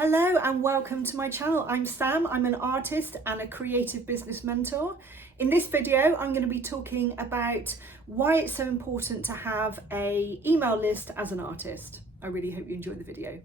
Hello and welcome to my channel. I'm Sam, I'm an artist and a creative business mentor. In this video, I'm going to be talking about why it's so important to have an email list as an artist. I really hope you enjoy the video.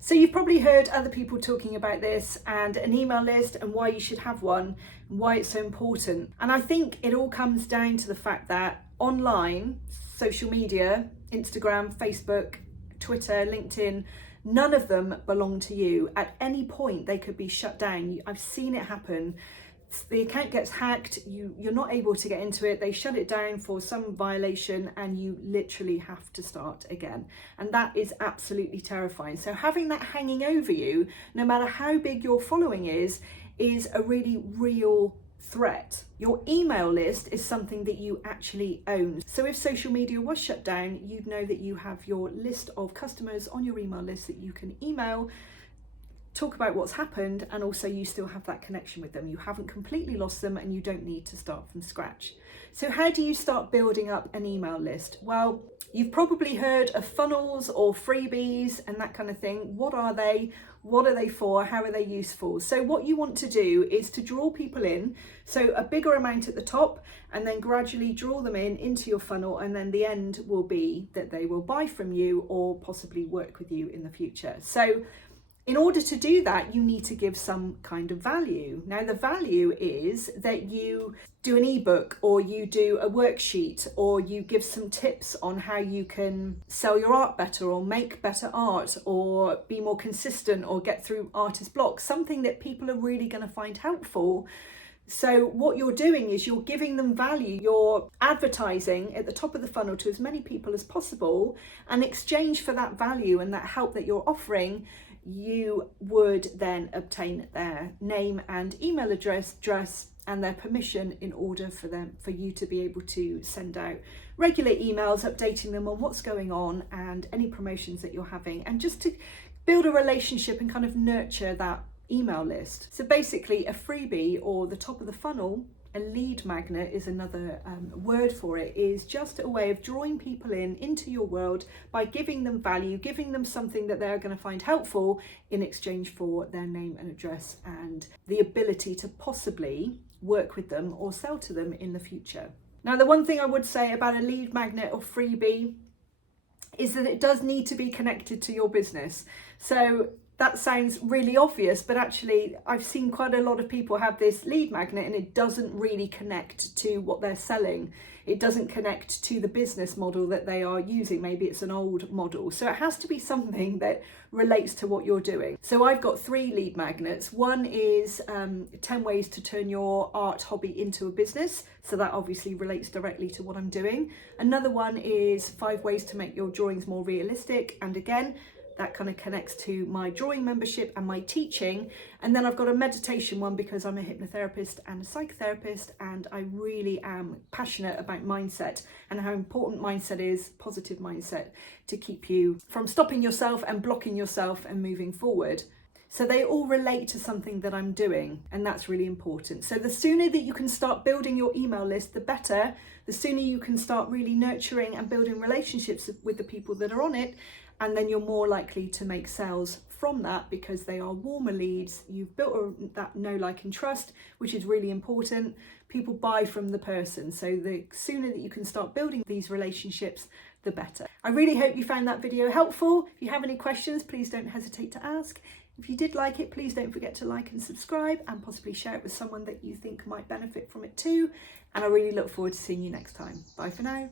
So you've probably heard other people talking about this and an email list and why you should have one and why it's so important. And I think it all comes down to the fact that online, social media, Instagram, Facebook, Twitter, LinkedIn, none of them belong to you. At any point they could be shut down. I've seen it happen. The account gets hacked, you're not able to get into it, they shut it down for some violation and you literally have to start again. And that is absolutely terrifying. So having that hanging over you, no matter how big your following is a really real threat. Your email list is something that you actually own. So if social media was shut down, you'd know that you have your list of customers on your email list that you can email, talk about what's happened, and also you still have that connection with them. You haven't completely lost them and you don't need to start from scratch. So how do you start building up an email list? Well, you've probably heard of funnels or freebies and that kind of thing. What are they? What are they for? How are they useful? So what you want to do is to draw people in, so a bigger amount at the top, and then gradually draw them into your funnel, and then the end will be that they will buy from you or possibly work with you in the future. So in order to do that, you need to give some kind of value. Now, the value is that you do an ebook, or you do a worksheet, or you give some tips on how you can sell your art better, or make better art, or be more consistent, or get through artist blocks, something that people are really going to find helpful. So what you're doing is you're giving them value. You're advertising at the top of the funnel to as many people as possible, and in exchange for that value and that help that you're offering, you would then obtain their name and email address and their permission in order for you to be able to send out regular emails updating them on what's going on and any promotions that you're having, and just to build a relationship and kind of nurture that email list. So basically a freebie, or the top of the funnel, a lead magnet is another word for it, is just a way of drawing people into your world by giving them value, giving them something that they're going to find helpful in exchange for their name and address and the ability to possibly work with them or sell to them in the future. Now, the one thing I would say about a lead magnet or freebie is that it does need to be connected to your business. So that sounds really obvious, but actually I've seen quite a lot of people have this lead magnet and it doesn't really connect to what they're selling. It doesn't connect to the business model that they are using. Maybe it's an old model. So it has to be something that relates to what you're doing. So I've got 3 lead magnets. One is 10 ways to turn your art hobby into a business. So that obviously relates directly to what I'm doing. Another one is 5 ways to make your drawings more realistic. And again, that kind of connects to my drawing membership and my teaching. And then I've got a meditation one because I'm a hypnotherapist and a psychotherapist, and I really am passionate about mindset and how important mindset is, positive mindset, to keep you from stopping yourself and blocking yourself and moving forward. So they all relate to something that I'm doing, and that's really important. So the sooner that you can start building your email list, the better. The sooner you can start really nurturing and building relationships with the people that are on it, and then you're more likely to make sales from that because they are warmer leads. You've built that know, like and trust, which is really important. People buy from the person. So the sooner that you can start building these relationships, the better. I really hope you found that video helpful. If you have any questions, please don't hesitate to ask. If you did like it, please don't forget to like and subscribe, and possibly share it with someone that you think might benefit from it too. And I really look forward to seeing you next time. Bye for now.